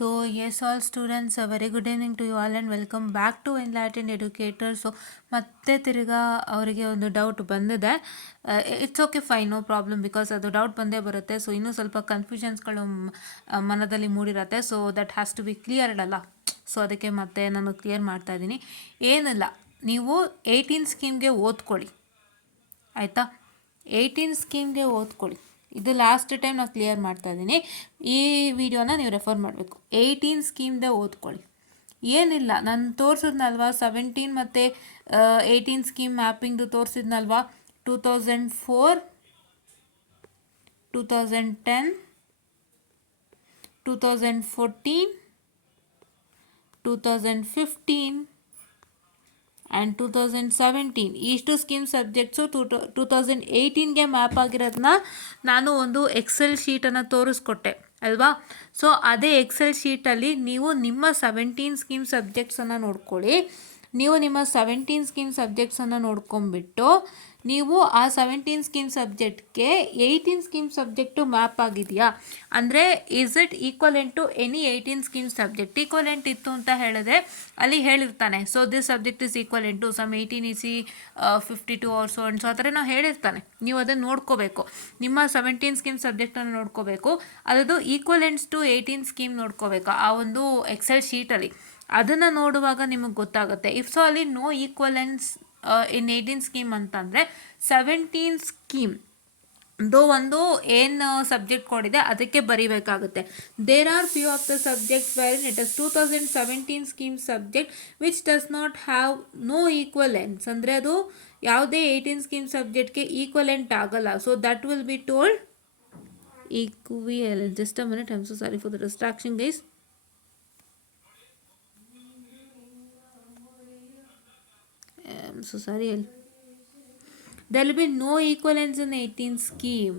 So yes, all students, a very good evening to you all and welcome back to Enlightened Educator. So ಮತ್ತೆ ತಿರ್ಗಾ ಅವರಿಗೆ ಒಂದು doubt ಬಂದಿದೆ. It's okay fine, no problem, because ಅದು doubt ಬಂದೇ ಬರುತ್ತೆ. So ಇನ್ನೂ ಸ್ವಲ್ಪ ಕನ್ಫ್ಯೂಷನ್ಸ್ಗಳು ಮನದಲ್ಲಿ ಮೂಡಿರುತ್ತೆ. So that has to be cleared ಅಲ್ಲ. ಸೊ ಅದಕ್ಕೆ ಮತ್ತೆ ನಾನು ಕ್ಲಿಯರ್ ಮಾಡ್ತಾ ಇದ್ದೀನಿ. ಏನಿಲ್ಲ, ನೀವು 18 ಸ್ಕೀಮ್ಗೆ ಓದ್ಕೊಳ್ಳಿ, ಆಯಿತಾ? 18 ಸ್ಕೀಮ್ಗೆ ಓದ್ಕೊಳ್ಳಿ. ಇದು ಲಾಸ್ಟ್ ಟೈಮ್ ನಾನು ಕ್ಲಿಯರ್ ಮಾಡ್ತಾ ಇದ್ದೀನಿ. ಈ ವಿಡಿಯೋನ ನೀವು ರೆಫರ್ ಮಾಡಬೇಕು. 18 ಸ್ಕೀಮ್ದೆ ಓದ್ಕೊಳ್ಳಿ. ಏನಿಲ್ಲ, ನಾನು ತೋರಿಸಿದ್ನಲ್ವ 17 ಮತ್ತು 18 ಸ್ಕೀಮ್ ಮ್ಯಾಪಿಂಗ್ದು ತೋರಿಸಿದ್ನಲ್ವ. 2004, 2010, 2014, 2015 ಆ್ಯಂಡ್ 2017 ಇಷ್ಟು ಸ್ಕೀಮ್ ಸಬ್ಜೆಕ್ಟ್ಸು 2018ಗೆ ಮ್ಯಾಪ್ ಆಗಿರೋದನ್ನ ನಾನು ಒಂದು ಎಕ್ಸೆಲ್ ಶೀಟನ್ನು ತೋರಿಸ್ಕೊಟ್ಟೆ ಅಲ್ವಾ? ಸೊ ಅದೇ ಎಕ್ಸೆಲ್ ಶೀಟಲ್ಲಿ ನೀವು ನಿಮ್ಮ 17 ಸ್ಕೀಮ್ ಸಬ್ಜೆಕ್ಟ್ಸನ್ನು ನೋಡ್ಕೊಳ್ಳಿ. ನೀವು ನಿಮ್ಮ 17 ಸ್ಕೀಮ್ ಸಬ್ಜೆಕ್ಟ್ಸನ್ನು ನೋಡ್ಕೊಂಬಿಟ್ಟು ನೀವು ಆ 17 ಸ್ಕೀಮ್ ಸಬ್ಜೆಕ್ಟ್ಗೆ 18 ಸ್ಕೀಮ್ ಸಬ್ಜೆಕ್ಟು ಮ್ಯಾಪ್ ಆಗಿದೆಯಾ ಅಂದರೆ is it equivalent to any 18 scheme subject. Equivalent ಇತ್ತು ಅಂತ ಹೇಳಿದ್ರೆ ಅಲ್ಲಿ ಹೇಳಿರ್ತಾನೆ, so this subject is equivalent to some 18 EC 52 or so and so ಆ ಥರ ನಾವು ಹೇಳಿರ್ತಾನೆ. ನೀವು ಅದನ್ನು ನೋಡ್ಕೋಬೇಕು. ನಿಮ್ಮ 17 ಸ್ಕೀಮ್ ಸಬ್ಜೆಕ್ಟನ್ನು ನೋಡ್ಕೋಬೇಕು. ಅದರದ್ದು ಈಕ್ವಲೆಂಟ್ಸ್ ಟು 18 ಸ್ಕೀಮ್ ನೋಡ್ಕೋಬೇಕು ಆ ಒಂದು ಎಕ್ಸೆಲ್ ಶೀಟಲ್ಲಿ. ಅದನ್ನು ನೋಡುವಾಗ ನಿಮಗೆ ಗೊತ್ತಾಗುತ್ತೆ. ಇಫ್ ಸೊ ಅಲ್ಲಿ ನೋ ಈಕ್ವಲೆನ್ಸ್ ಇನ್ 18 ಸ್ಕೀಮ್ ಅಂತಂದರೆ 17 ಸ್ಕೀಮ್ ಒಂದು ಏನು ಸಬ್ಜೆಕ್ಟ್ ಕೊಡಿದೆ ಅದಕ್ಕೆ ಬರೀಬೇಕಾಗುತ್ತೆ. There are few of the subjects where it is 2017 scheme subject which does not have no equivalence, ಅಂದರೆ ಅದು ಯಾವುದೇ 18 ಸ್ಕೀಮ್ ಸಬ್ಜೆಕ್ಟ್ಗೆ ಈಕ್ವಲೆಂಟ್ ಆಗಲ್ಲ. So that will be told equivalent. Just a minute, I am so sorry for the distraction guys. I'm so sorry. There will be no equivalence in 18 scheme.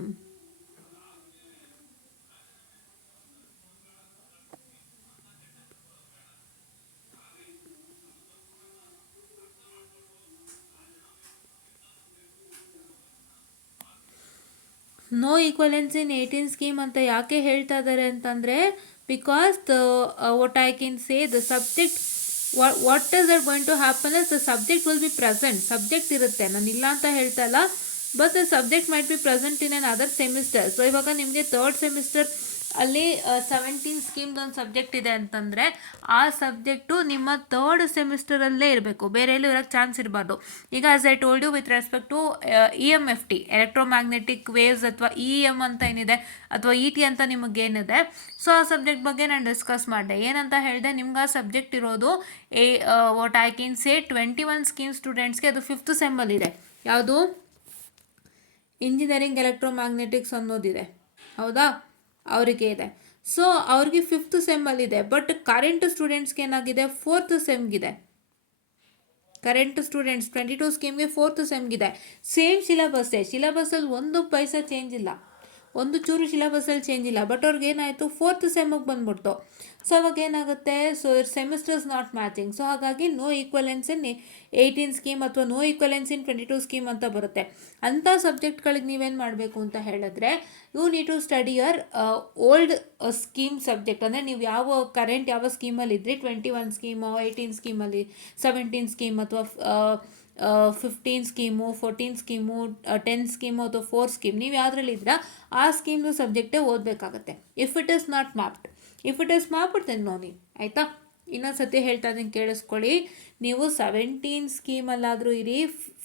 No equivalence in 18 scheme ಅಂತ ಯಾಕೆ ಹೇಳ್ತಾ ಇದ್ದಾರೆ ಅಂತಂದರೆ, because what I can say the subject what is that going to happen is the subject will be present. Subject ಇರುತ್ತೆ, ನಾನು ಇಲ್ಲ ಅಂತ ಹೇಳ್ತಾ ಇಲ್ಲ, but the subject might be present in an other semester. So ಇವಾಗ ನಿಮಗೆ 3rd semester ಅಲ್ಲಿ 17 ಸ್ಕೀಮ್ದೊಂದು subject ಇದೆ ಅಂತಂದರೆ ಆ ಸಬ್ಜೆಕ್ಟು ನಿಮ್ಮ 3rd ಸೆಮಿಸ್ಟರಲ್ಲೇ ಇರಬೇಕು, ಬೇರೆ ಎಲ್ಲೂ ಇರೋಕ್ಕೆ ಚಾನ್ಸ್ ಇರಬಾರ್ದು. ಈಗ as I told you with respect to EMFT, electromagnetic waves, ಅಥವಾ EM ಅಂತ ಏನಿದೆ, ಅಥವಾ ET ಅಂತ ನಿಮಗೇನಿದೆ, ಸೊ ಆ ಸಬ್ಜೆಕ್ಟ್ ಬಗ್ಗೆ ನಾನು ಡಿಸ್ಕಸ್ ಮಾಡಿದೆ. ಏನಂತ ಹೇಳಿದೆ, ನಿಮ್ಗೆ ಆ ಸಬ್ಜೆಕ್ಟ್ ಇರೋದು what I can say 21 scheme ಸ್ಟೂಡೆಂಟ್ಸ್ಗೆ ಅದು 5th ಸೆಮ್ಮಲ್ಲಿದೆ. ಯಾವುದು? ಇಂಜಿನಿಯರಿಂಗ್ ಎಲೆಕ್ಟ್ರೋಮ್ಯಾಗ್ನೆಟಿಕ್ಸ್ ಅನ್ನೋದಿದೆ, ಹೌದಾ? ಅವರಿಗೆ ಇದೆ. ಸೊ ಅವ್ರಿಗೆ 5th ಸೆಮ್ಮಲ್ಲಿದೆ. ಬಟ್ ಕರೆಂಟ್ ಸ್ಟೂಡೆಂಟ್ಸ್ಗೆ ಏನಾಗಿದೆ, 4th ಸೆಮ್ಗಿದೆ. ಕರೆಂಟ್ ಸ್ಟೂಡೆಂಟ್ಸ್ 22 ಸ್ಕೀಮ್ಗೆ 4th ಸೆಮ್ಗಿದೆ. ಸೇಮ್ ಸಿಲೆಬಸ್ಸೇ, ಸಿಲೆಬಸ್ಸಲ್ಲಿ ಒಂದು ಪೈಸಾ ಚೇಂಜ್ ಇಲ್ಲ, ಒಂದು ಚೂರು ಸಿಲೆಬಸ್ಸಲ್ಲಿ ಚೇಂಜ್ ಇಲ್ಲ. ಬಟ್ ಅವ್ರಿಗೆ ಏನಾಯಿತು, 4th ಸೆಮ್ಮಿಗೆ ಬಂದ್ಬಿಡ್ತು. ಸೊ ಅವಾಗ ಏನಾಗುತ್ತೆ, so semesters not matching. So ಹಾಗಾಗಿ ನೋ ಈಕ್ವಲೆನ್ಸ್ ಇನ್ 18 ಸ್ಕೀಮ್ ಅಥವಾ ನೋ ಈಕ್ವಲೆನ್ಸ್ ಇನ್ 22 ಸ್ಕೀಮ್ ಅಂತ ಬರುತ್ತೆ. ಅಂಥ ಸಬ್ಜೆಕ್ಟ್ಗಳಿಗೆ ನೀವೇನು ಮಾಡಬೇಕು ಅಂತ ಹೇಳಿದ್ರೆ, you need to study your old scheme subject. ಅಂದರೆ ನೀವು ಕರೆಂಟ್ ಯಾವ ಸ್ಕೀಮಲ್ಲಿ ಇದ್ರಿ, 21 ಸ್ಕೀಮು, 18 ಸ್ಕೀಮಲ್ಲಿ, 17 ಸ್ಕೀಮ್ ಅಥವಾ 15 ಸ್ಕೀಮು, 14 ಸ್ಕೀಮು, 10 ಸ್ಕೀಮು ಅಥವಾ 4 ಸ್ಕೀಮ್, ನೀವು ಯಾವುದ್ರಲ್ಲಿ ಇದ್ದೀರಾ ಆ ಸ್ಕೀಮ್ದು ಸಬ್ಜೆಕ್ಟೇ ಓದಬೇಕಾಗತ್ತೆ. If it is not mapped, if it is mapped then no need. ಆಯಿತಾ? ಇನ್ನೊಂದು ಸತಿ ಹೇಳ್ತಾ ಇದ್ದೀನಿ, ಕೇಳಿಸ್ಕೊಳ್ಳಿ. ನೀವು 17 ಸ್ಕೀಮಲ್ಲಾದರೂ ಇರಿ,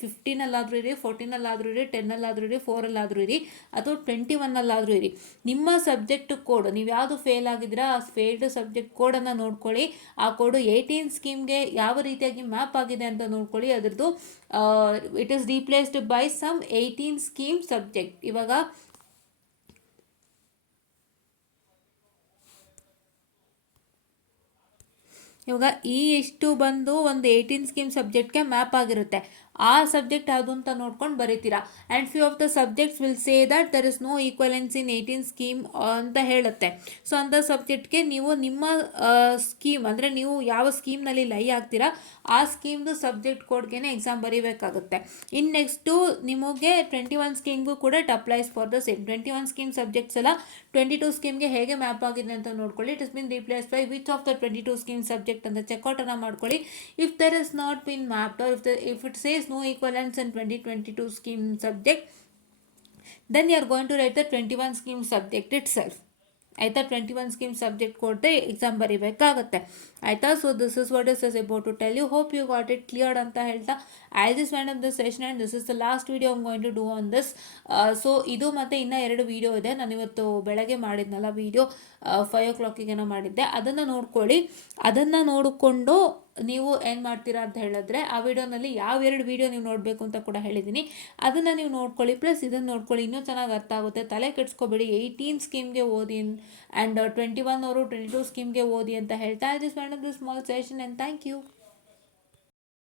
15ಅಲ್ಲಾದರೂ ಇರಿ, 14ಅಲ್ಲಾದರೂ ಇರಿ, 10ಅಲ್ಲಾದರೂ ಇರಿ, 4ಅಲ್ಲಾದರೂ ಇರಿ, ಅಥವಾ 21ಅಲ್ಲಾದರೂ ಇರಿ, ನಿಮ್ಮ ಸಬ್ಜೆಕ್ಟ್ ಕೋಡ್, ನೀವು ಯಾವುದು ಫೇಲ್ ಆಗಿದ್ದೀರಾ ಆ ಫೇಲ್ಡ್ ಸಬ್ಜೆಕ್ಟ್ ಕೋಡನ್ನು ನೋಡ್ಕೊಳ್ಳಿ. ಆ ಕೋಡು 18 ಸ್ಕೀಮ್ಗೆ ಯಾವ ರೀತಿಯಾಗಿ ಮ್ಯಾಪ್ ಆಗಿದೆ ಅಂತ ನೋಡ್ಕೊಳ್ಳಿ. ಅದರದ್ದು it is replaced by some 18 scheme subject. ಇವಾಗ ಈ ಇಷ್ಟು ಬಂದು ಒಂದು 18 ಸ್ಕೀಮ್ ಸಬ್ಜೆಕ್ಟ್ಗೆ ಮ್ಯಾಪ್ ಆಗಿರುತ್ತೆ. ಆ ಸಬ್ಜೆಕ್ಟ್ ಯಾವುದು ಅಂತ ನೋಡ್ಕೊಂಡು ಬರೀತೀರಾ. And few of the subjects will say that there is no equivalence in 18 scheme ಅಂತ ಹೇಳುತ್ತೆ. ಸೊ ಅಂಥ ಸಬ್ಜೆಕ್ಟ್ಗೆ ನೀವು ನಿಮ್ಮ ಸ್ಕೀಮ್ ಅಂದರೆ ನೀವು ಯಾವ ಸ್ಕೀಮ್ನಲ್ಲಿ ಲೈ ಆಗ್ತೀರಾ ಆ ಸ್ಕೀಮ್ದು ಸಬ್ಜೆಕ್ಟ್ ಕೋಡ್ಗೆ ಎಕ್ಸಾಮ್ ಬರೀಬೇಕಾಗುತ್ತೆ. ಇನ್ನು ನೆಕ್ಸ್ಟು ನಿಮಗೆ 21 ಸ್ಕೀಮ್ಗೂ ಕೂಡ it applies for the same. 21 scheme subjects ಎಲ್ಲ 22 ಸ್ಕೀಮ್ಗೆ ಹೇಗೆ ಮ್ಯಾಪ್ ಆಗಿದೆ ಅಂತ ನೋಡ್ಕೊಳ್ಳಿ. It is been replace by which of the 22 scheme subject ಅಂತ ಚೆಕ್ಔಟನ್ನು ಮಾಡ್ಕೊಳ್ಳಿ. If there is not been mapped or if it says no equivalence in 2022 scheme subject, then you are going to write the 21 scheme subject itself. ಆಯಿತಾ, 21 scheme subject ಕೊಟ್ಟೆ exam ಬರೀಬೇಕಾಗುತ್ತೆ. ಆಯಿತಾ. So this is what is about to tell you. Hope you got it cleared ಅಂತ ಹೇಳ್ತಾ I this wind up this session and this is the last video I'm going to do on this. So ಇದು ಮತ್ತು ಇನ್ನೂ 2 video ಇದೆ. ನಾನು ಇವತ್ತು ಬೆಳಗ್ಗೆ ಮಾಡಿದ್ನಲ್ಲ ವೀಡಿಯೋ 5 o'clock ಮಾಡಿದ್ದೆ, ಅದನ್ನು ನೋಡ್ಕೊಳ್ಳಿ. ಅದನ್ನು ನೋಡಿಕೊಂಡು ನೀವು ಏನು ಮಾಡ್ತೀರಾ ಅಂತ ಹೇಳಿದ್ರೆ ಆ ವಿಡಿಯೋನಲ್ಲಿ ಯಾವ 2 ವೀಡಿಯೋ ನೀವು ನೋಡಬೇಕು ಅಂತ ಕೂಡ ಹೇಳಿದ್ದೀನಿ. ಅದನ್ನು ನೀವು ನೋಡ್ಕೊಳ್ಳಿ, ಪ್ಲಸ್ ಇದನ್ನು ನೋಡ್ಕೊಳ್ಳಿ, ಇನ್ನೂ ಚೆನ್ನಾಗಿ ಅರ್ಥ ಆಗುತ್ತೆ. ತಲೆ ಕೆಡಿಸ್ಕೊಬೇಡಿ. 18 ಸ್ಕೀಮ್ಗೆ ಓದಿ ಆ್ಯಂಡ್ 21 ಅವರು 22 ಸ್ಕೀಮ್ಗೆ ಓದಿ ಅಂತ ಹೇಳ್ತಾ this small session and thank you.